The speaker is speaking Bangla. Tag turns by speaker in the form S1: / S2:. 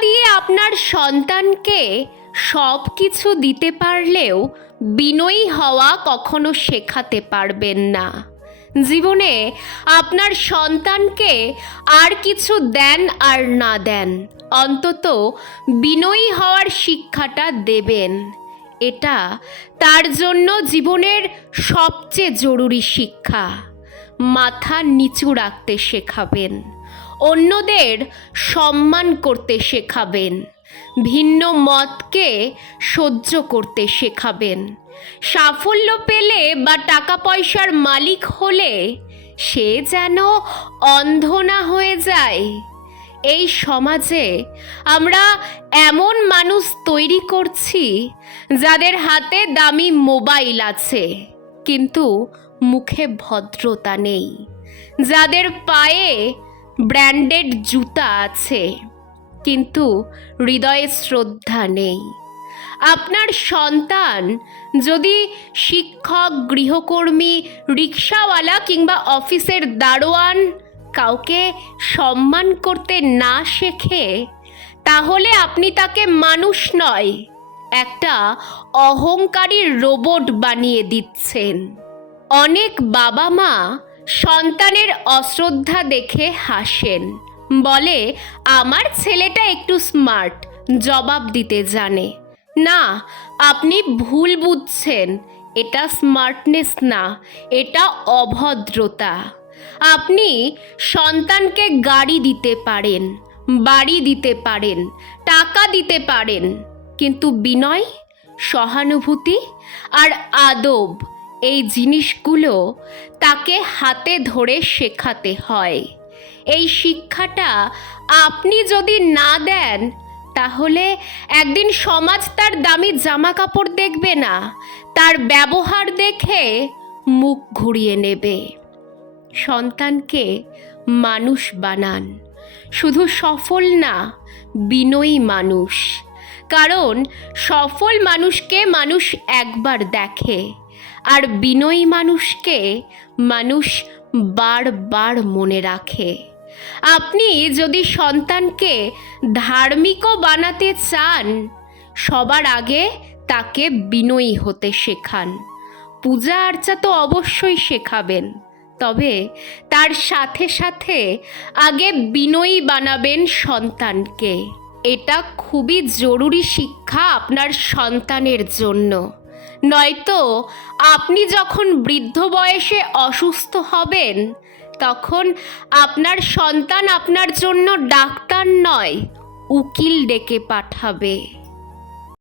S1: দিয়ে আপনার সন্তানকে সব কিছু দিতে পারলেও বিনয়ী হওয়া কখনো শেখাতে পারবেন না। জীবনে আপনার সন্তানকে আর কিছু দেন আর না দেন, অন্তত বিনয়ী হওয়ার শিক্ষাটা দেবেন। এটা তার জন্য জীবনের সবচেয়ে জরুরি শিক্ষা। মাথা নিচু রাখতে শেখাবেন। অন্যদের সম্মান করতে শেখাবেন, ভিন্ন মতকে সহ্য করতে শেখাবেন। সাফল্য পেলে বা টাকা পয়সার মালিক হলে সে যেন অন্ধ না হয়ে যায়। এই সমাজে আমরা এমন মানুষ তৈরি করছি যাদের হাতে দামি মোবাইল আছে, কিন্তু মুখে ভদ্রতা নেই। যাদের পায়ে ব্র্যান্ডেড জুতা আছে, কিন্তু হৃদয়ে শ্রদ্ধা নেই। আপনার সন্তান যদি শিক্ষক, গৃহকর্মী, রিক্সাওয়ালা কিংবা অফিসের দারোয়ান কাউকে সম্মান করতে না শেখে, তাহলে আপনি তাকে মানুষ নয়, একটা অহংকারী রোবট বানিয়ে দিচ্ছেন। অনেক বাবা মা সন্তানের অশ্রদ্ধা দেখে হাসেন। বলে, আমার ছেলেটা একটু স্মার্ট জবাব দিতে জানে। না, আপনি ভুল বুঝছেন। এটা স্মার্টনেস না, এটা অভদ্রতা। আপনি সন্তানকে গাড়ি দিতে পারেন, বাড়ি দিতে পারেন, টাকা দিতে পারেন। কিন্তু বিনয়, সহানুভূতি আর আদব এই জিনিসগুলো তাকে হাতে ধরে শেখাতে হয়। এই শিক্ষাটা আপনি যদি না দেন, তাহলে একদিন সমাজ তার দামি জামা কাপড় দেখবে না, তার ব্যবহার দেখে মুখ ঘুরিয়ে নেবে। সন্তানকে মানুষ বানান। শুধু সফল না, বিনয়ী মানুষ। কারণ সফল মানুষকে মানুষ একবার দেখে। আর বিনয়ী মানুষকে মানুষ বারবার মনে রাখে। আপনি যদি সন্তানকে ধার্মিকও বানাতে চান, সবার আগে তাকে বিনয়ী হতে শেখান। পূজা আর্চা তো অবশ্যই শেখাবেন, তবে তার সাথে সাথে আগে বিনয়ী বানাবেন সন্তানকে। এটা খুবই জরুরি শিক্ষা আপনার সন্তানের জন্য। নয়তো আপনি যখন বৃদ্ধ বয়সে অসুস্থ হবেন, তখন আপনার সন্তান আপনার জন্য ডাক্তার নয়, উকিল ডেকে পাঠাবে।